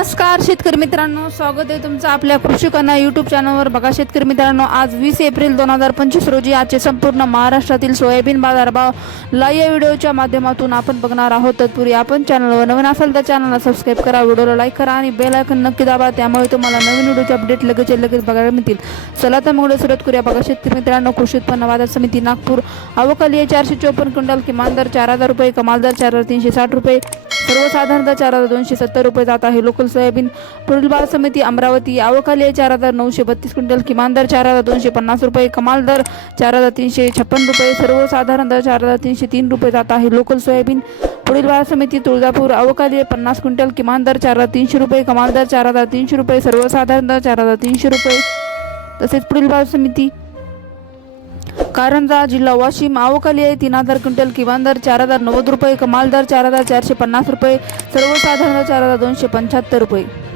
नमस्कार शेतकरी मित्रांनो. स्वागत आहे तुमचं आपल्या कृषी कन्या यूट्यूब चॅनलवर बघा शेतकरी मित्रांनो आज वीस एप्रिल दोन हजार पंचवीस रोजी आजचे संपूर्ण महाराष्ट्रातील सोयाबीन बाजारभाव लाईव्ह व्हिडिओच्या माध्यमातून आपण बघणार आहोत. तत्पूर्वी आपण चॅनलवर नवीन असाल तर चॅनलला सबस्क्राईब करा व्हिडिओला लाईक करा आणि बेल आयकन नक्की दाबा. त्यामुळे तुम्हाला नवीन व्हिडिओचे अपडेट लगेच लगेच बघायला मिळतील. चला तर मग सुरुवात करूया. बघा शेतकरी मित्रांनो कृषी उत्पन्न बाजार समिती नागपूर. अवकाली चारशे चोपन्न क्विंटल किमान दर चार हजार रुपये कमाल दर चार हजार तीनशे साठ रुपये. सर्वसाधारणतः चार हजार दोनशे सत्तर रुपये जात आहे. लोकल सोयाबीन पुढील बाजार समिती अमरावती आवकाली आहे. चार हजार नऊशे बत्तीस क्विंटल किमान दर चार हजार दोनशे पन्नास रुपये कमाल दर चार हजार तीनशे छप्पन रुपये सर्वसाधारण दर चार हजार तीनशे तीन रुपये जात आहे. लोकल सोयाबीन पुढील बाजार समिती तुळजापूर अवकाली आहे. पन्नास क्विंटल किमान दर चार हजार तीनशे रुपये कमाल दर चार हजार तीनशे रुपये सर्वसाधारणतः चार हजार तीनशे रुपये. तसेच पुढील बाजार समिती कारंजा जिल्हा वाशिम. आवकाली आहे. तीन हजार क्विंटल किमान दर चार हजार नव्वद रुपये. कमाल दर चार हजार चारशे पन्नास रुपये. सर्वसाधारण दर चार हजार दोनशे पंच्याहत्तर रुपये.